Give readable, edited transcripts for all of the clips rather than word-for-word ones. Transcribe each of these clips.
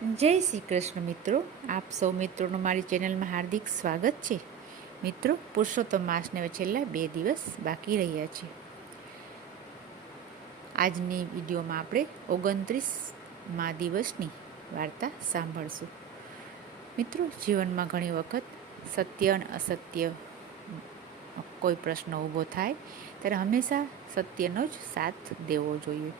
જય શ્રી કૃષ્ણ મિત્રો, આપ સૌ મિત્રોનું મારી ચેનલમાં હાર્દિક સ્વાગત છે. મિત્રો, પુરુષોત્તમ માસને છેલ્લા 2 દિવસ બાકી રહ્યા છે. આજની વિડીયોમાં આપણે 29મા દિવસની વાર્તા સાંભળશું. મિત્રો, જીવનમાં ઘણી વખત સત્ય અને અસત્ય કોઈ પ્રશ્ન ઊભો થાય ત્યારે હંમેશા સત્યનો જ સાથ દેવો જોઈએ.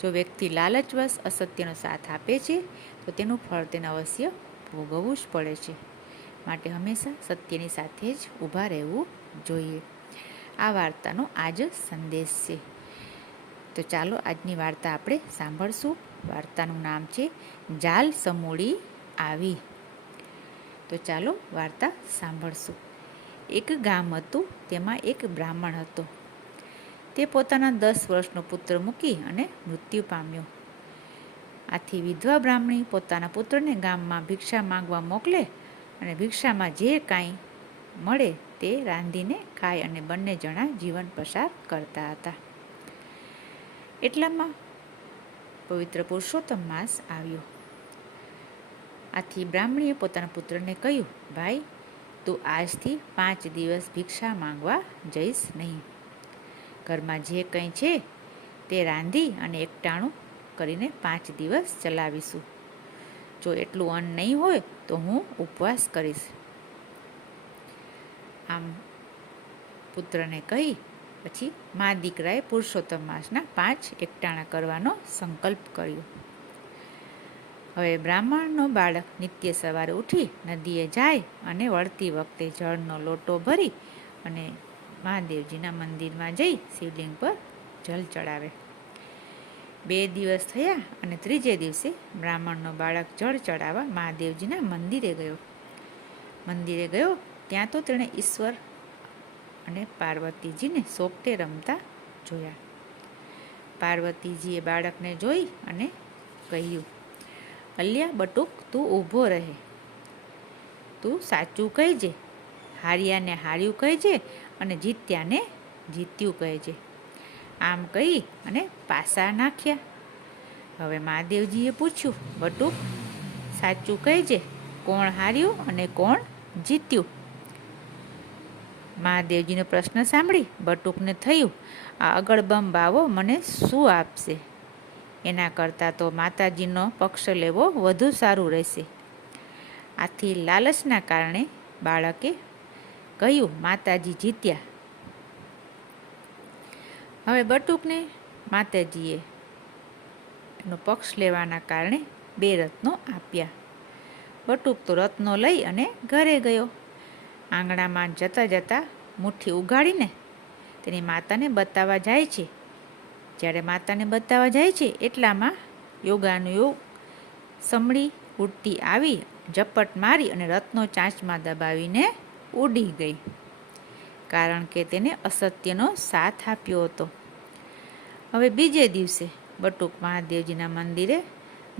જો વ્યક્તિ લાલચવશ અસત્યનો સાથ આપે છે તો તેનું ફળ તેને અવશ્ય ભોગવવું જ પડે છે. માટે હંમેશા સત્યની સાથે જ ઊભા રહેવું જોઈએ. આ વાર્તાનો આ જ સંદેશ છે. તો ચાલો આજની વાર્તા આપણે સાંભળશું. વાર્તાનું નામ છે જાલ સમૂળી આવી. તો ચાલો વાર્તા સાંભળશું. એક ગામ હતું, તેમાં એક બ્રાહ્મણ હતો. તે પોતાના 10 વર્ષનો પુત્ર મૂકી અને મૃત્યુ પામ્યો. આથી વિધવા બ્રાહ્મણી પોતાના પુત્રને ગામમાં ભિક્ષા માંગવા મોકલે અને ભિક્ષામાં જે કાંઈ મળે તે રાંધીને ખાય અને બંને જણા જીવન પસાર કરતા હતા. એટલામાં પવિત્ર પુરુષોત્તમ માસ આવ્યો. આથી બ્રાહ્મણીએ પોતાના પુત્રને કહ્યું, ભાઈ, તું આજથી 5 દિવસ ભિક્ષા માંગવા જઈશ નહીં. ઘરમાં જે કંઈ છે તે રાંધી અને એકટાણું કરીને 5 દિવસ ચલાવીશું. જો એટલું અન્ન નહીં હોય તો હું ઉપવાસ કરીશ. આમ પુત્રને કહી પછી મા દીકરાએ પુરુષોત્તમ માસના 5 એકટાણા કરવાનો સંકલ્પ કર્યો. હવે બ્રાહ્મણનો બાળક નિત્ય સવારે ઉઠી નદીએ જાય અને વળતી વખતે જળનો લોટો ભરી અને મહાદેવજીના મંદિરમાં જઈ શિવલિંગ પર જલ ચડાવે. 2 દિવસ થયા અને 3જે દિવસે બ્રાહ્મણનો બાળક જળ ચડાવવા મહાદેવજીના મંદિરે ગયો. ત્યાં તો તેણે ઈશ્વર અને પાર્વતીજીને સોગટે રમતા જોયા. પાર્વતીજીએ બાળકને જોઈ અને કહ્યું, અલ્યા બટુક, તું ઊભો રહે. તું સાચું કહેજે, હાર્યાને હાર્યું કહેજે અને જીત્યાને જીત્યું કહેજે. આમ કહી અને પાસા નાખ્યા. હવે મહાદેવજીએ પૂછ્યું, બટુક, સાચું કહેજે, કોણ હાર્યું અને કોણ જીત્યું? મહાદેવજીનો પ્રશ્ન સાંભળી બટુકને થયું, આ અગળબમ બાવો મને શું આપશે? એના કરતાં તો માતાજીનો પક્ષ લેવો વધુ સારું રહેશે. આથી લાલચના કારણે બાળકે કહ્યું, માતાજી જીત્યા. હવે બટુકને માતાજીએ એનો પક્ષ લેવાના કારણે 2 રત્નો આપ્યા. બટુક તો રત્નો લઈ અને ઘરે ગયો. આંગણામાં જતાં જતાં મુઠ્ઠી ઉગાડીને તેની માતાને બતાવવા જાય છે. જ્યારે માતાને બતાવવા જાય છે એટલામાં યોગાનુયોગ સમળી ઉડતી આવી ઝપટ મારી અને રત્નો ચાંચમાં દબાવીને ઉડી ગઈ. કારણ કે તેને અસત્યનો સાથ આપ્યો હતો. હવે બીજે દિવસે બટુક મહાદેવજીના મંદિરે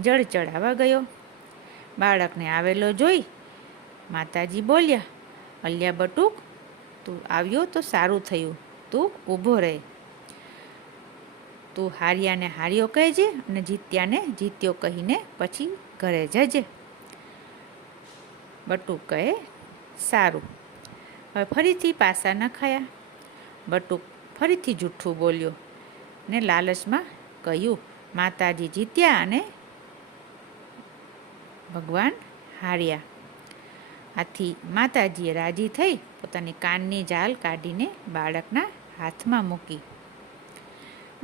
જળ ચડાવવા ગયો. બાળકને આવેલો જોઈ માતાજી બોલ્યા, અલ્યા બટુક, તું આવ્યો તો સારું થયું. તું ઊભો રહે. તું હાર્યાને હાર્યો કહેજે અને જીત્યાને જીત્યો કહીને પછી ઘરે જજે. બટુક કહે, સારું. હવે ફરીથી પાસા નખાયા. બટુક ફરીથી જૂઠું બોલ્યો ને લાલચમાં કહ્યું, માતાજી જીત્યા અને ભગવાન હાર્યા. આથી માતાજીએ રાજી થઈ પોતાની કાનની જાલ કાઢીને બાળકના હાથમાં મૂકી.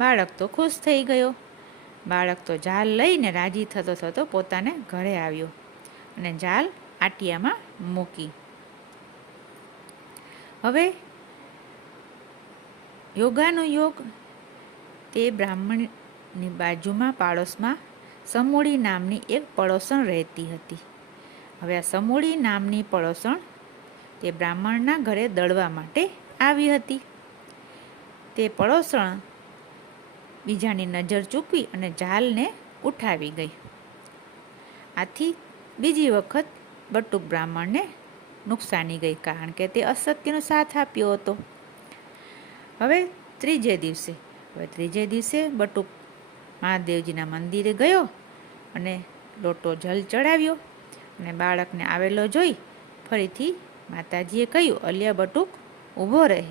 બાળક તો ખુશ થઈ ગયો. બાળક તો જાલ લઈને રાજી થતો થતો પોતાને ઘરે આવ્યો અને જાલ આટિયામાં મૂકી. હવે યોગાનુયોગ તે બ્રાહ્મણની બાજુમાં પાડોશમાં સમૂળી નામની એક પડોસણ રહેતી હતી. હવે આ સમૂળી નામની પડોસણ તે બ્રાહ્મણના ઘરે દળવા માટે આવી હતી. તે પડોસણ બીજાની નજર ચૂકવી અને જાલને ઉઠાવી ગઈ. આથી બીજી વખત બટુક બ્રાહ્મણને નુકસાની ગઈ, કારણ કે તે અસત્યનો સાથ આપ્યો હતો. હવે ત્રીજે દિવસે બટુક મહાદેવજીના મંદિરે ગયો અને લોટો જલ ચડાવ્યો અને બાળકને આવેલો જોઈ ફરીથી માતાજીએ કહ્યું, અલિયા બટુક ઊભો રહે,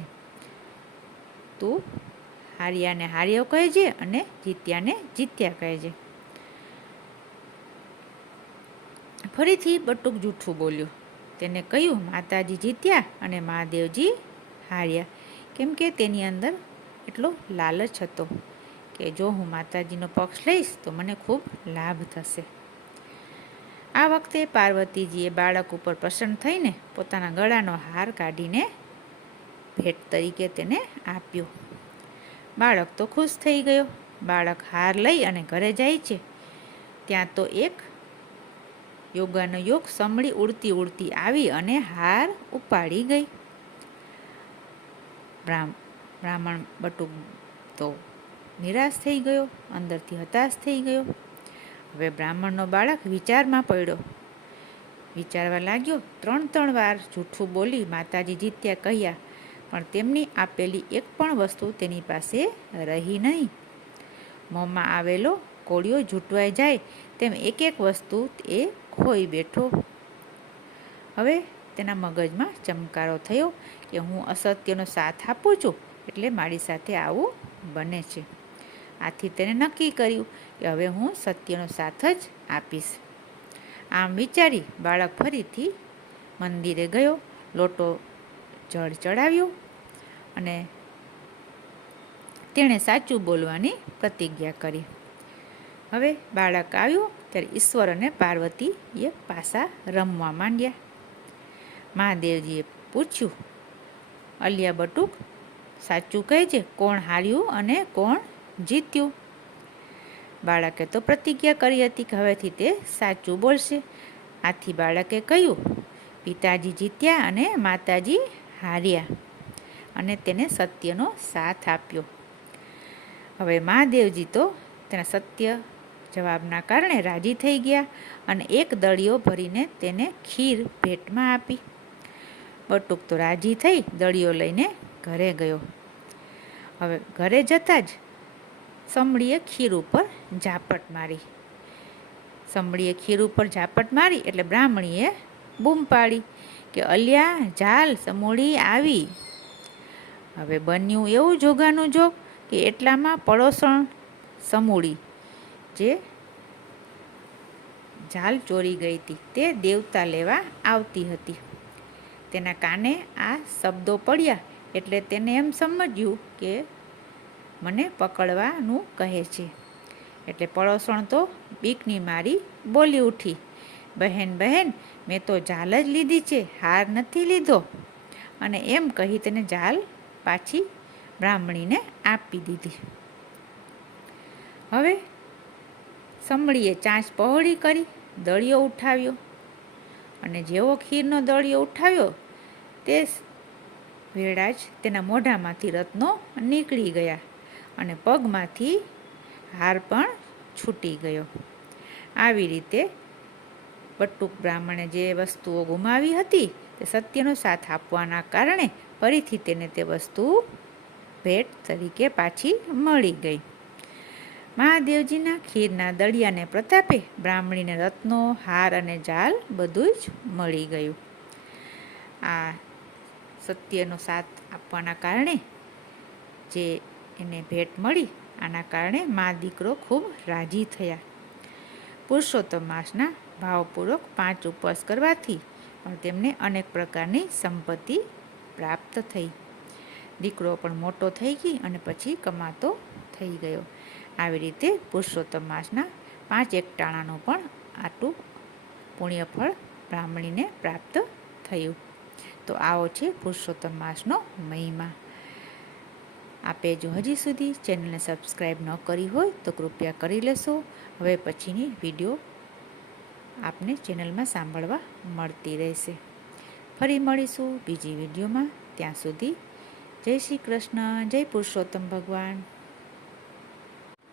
તું હાર્યાને હાર્યો કહેજે અને જીત્યાને જીત્યા કહેજે. ફરીથી બટુક જૂઠું બોલ્યું. તેને કહ્યું, માતાજી જીત્યા અને મહાદેવજી હાર્યા, કેમ કે તેની અંદર એટલો લાલચ હતો કે જો હું માતાજીનો પક્ષ લઈશ તો મને ખૂબ લાભ થશે. આ વખતે પાર્વતીજીએ બાળક ઉપર પ્રસન્ન થઈને પોતાના ગળાનો હાર કાઢીને ભેટ તરીકે તેને આપ્યો. બાળક તો ખુશ થઈ ગયો. બાળક હાર લઈ અને ઘરે જાય છે ત્યાં તો એક યોગાનો યોગ સમળી ઉડતી ઉડતી આવી અને હાર ઉપાડી ગઈ. બ્રાહ્મણ બટુક તો નિરાશ થઈ ગયો, અંદરથી હતાશ થઈ ગયો. હવે બ્રાહ્મણનો બાળક વિચારમાં પડ્યો. વિચારવા લાગ્યો. 3 વાર જૂઠું બોલી માતાજી જીત્યા કહ્યા, પણ તેમની આપેલી એક પણ વસ્તુ તેની પાસે રહી નહીં. મોંમાં આવેલો કોળિયો જૂટવાઈ જાય તેમ એક એક વસ્તુ એ ખોઈ બેઠો. હવે તેના મગજમાં ચમકારો થયો કે હું અસત્યનો સાથ આપું છું એટલે મારી સાથે આવું બને છે. આથી તેને નક્કી કર્યું કે હવે હું સત્યનો સાથ જ આપીશ. આમ વિચારી બાળક ફરીથી મંદિરે ગયો, લોટો જળ ચડાવ્યો અને તેણે સાચું બોલવાની પ્રતિજ્ઞા કરી. હવે બાળક આવ્યું ત્યારે ઈશ્વર અને પાર્વતીએ પાછા રમવા માંડ્યા. મહાદેવજીએ પૂછ્યું, અલિયા બટુક સાચું કહેજે, કોણ હાર્યું અને કોણ જીત્યું? બાળકે તો પ્રતિજ્ઞા કરી હતી કે હવેથી તે સાચું બોલશે. આથી બાળકે કહ્યું, પિતાજી જીત્યા અને માતાજી હાર્યા, અને તેને સત્યનો સાથ આપ્યો. હવે મહાદેવજી તો તેના સત્ય જવાબના કારણે રાજી થઈ ગયા અને એક દળીઓ ભરીને તેને ખીર ભેટમાં આપી. બટુક તો રાજી થઈ દળીઓ લઈને ઘરે ગયો. હવે ઘરે જતાં જ સમળીએ ખીર ઉપર ઝાપટ મારી. સમળીએ ખીર ઉપર ઝાપટ મારી એટલે બ્રાહ્મણીએ બૂમ પાડી કે અલિયા ઝાલ સમોડી આવી. હવે બન્યું એવું જોગાનું જોગ કે એટલામાં પડોસણ સમૂડી જે ઝાલ ચોરી ગઈ હતી તે દેવતા લેવા આવતી હતી. તેના કાને આ શબ્દો પડ્યા એટલે તેને એમ સમજ્યું કે મને પકડવાનું કહે છે. એટલે પડોસણ તો બીકની મારી બોલી ઉઠી, બહેન બહેન, મેં તો ઝાલ જ લીધી છે, હાર નથી લીધો. અને એમ કહી તેને ઝાલ પાછી બ્રાહ્મણીને આપી દીધી. હવે સમળીએ ચાંચ પહોળી કરી દળિયો ઉઠાવ્યો અને જેવો ખીરનો દળિયો ઉઠાવ્યો તે વેળા જ તેના મોઢામાંથી રત્નો નીકળી ગયા અને પગમાંથી હાર પણ છૂટી ગયો. આવી રીતે બટુક બ્રાહ્મણે જે વસ્તુઓ ગુમાવી હતી તે સત્યનો સાથ આપવાના કારણે ફરીથી તેને તે વસ્તુ ભેટ તરીકે પાછી મળી ગઈ. મહાદેવજીના ખીરના દળિયાને પ્રતાપે બ્રાહ્મણીને રત્નો, હાર અને ઝાલ બધું જ મળી ગયું. આ સત્યનો સાથ આપવાના કારણે જે એને ભેટ મળી, આના કારણે મા દીકરો ખૂબ રાજી થયા. પુરુષોત્તમ માસના ભાવપૂર્વક 5 ઉપવાસ કરવાથી પણ તેમને અનેક પ્રકારની સંપત્તિ પ્રાપ્ત થઈ. દીકરો પણ મોટો થઈ ગઈ અને પછી કમાતો થઈ ગયો. આવી રીતે પુરુષોત્તમ માસના 5 એકટાણાનું પણ આટલું પુણ્યફળ બ્રાહ્મણીને પ્રાપ્ત થયું. તો આવો છે પુરુષોત્તમ માસનો મહિમા. આપે જો હજી સુધી ચેનલને સબસ્ક્રાઈબ ન કરી હોય તો કૃપયા કરી લેશો. હવે પછીની વિડીયો આપને ચેનલમાં સાંભળવા મળતી રહેશે. ફરી મળીશું બીજી વિડીયોમાં. ત્યાં સુધી જય શ્રી કૃષ્ણ, જય પુરુષોત્તમ ભગવાન.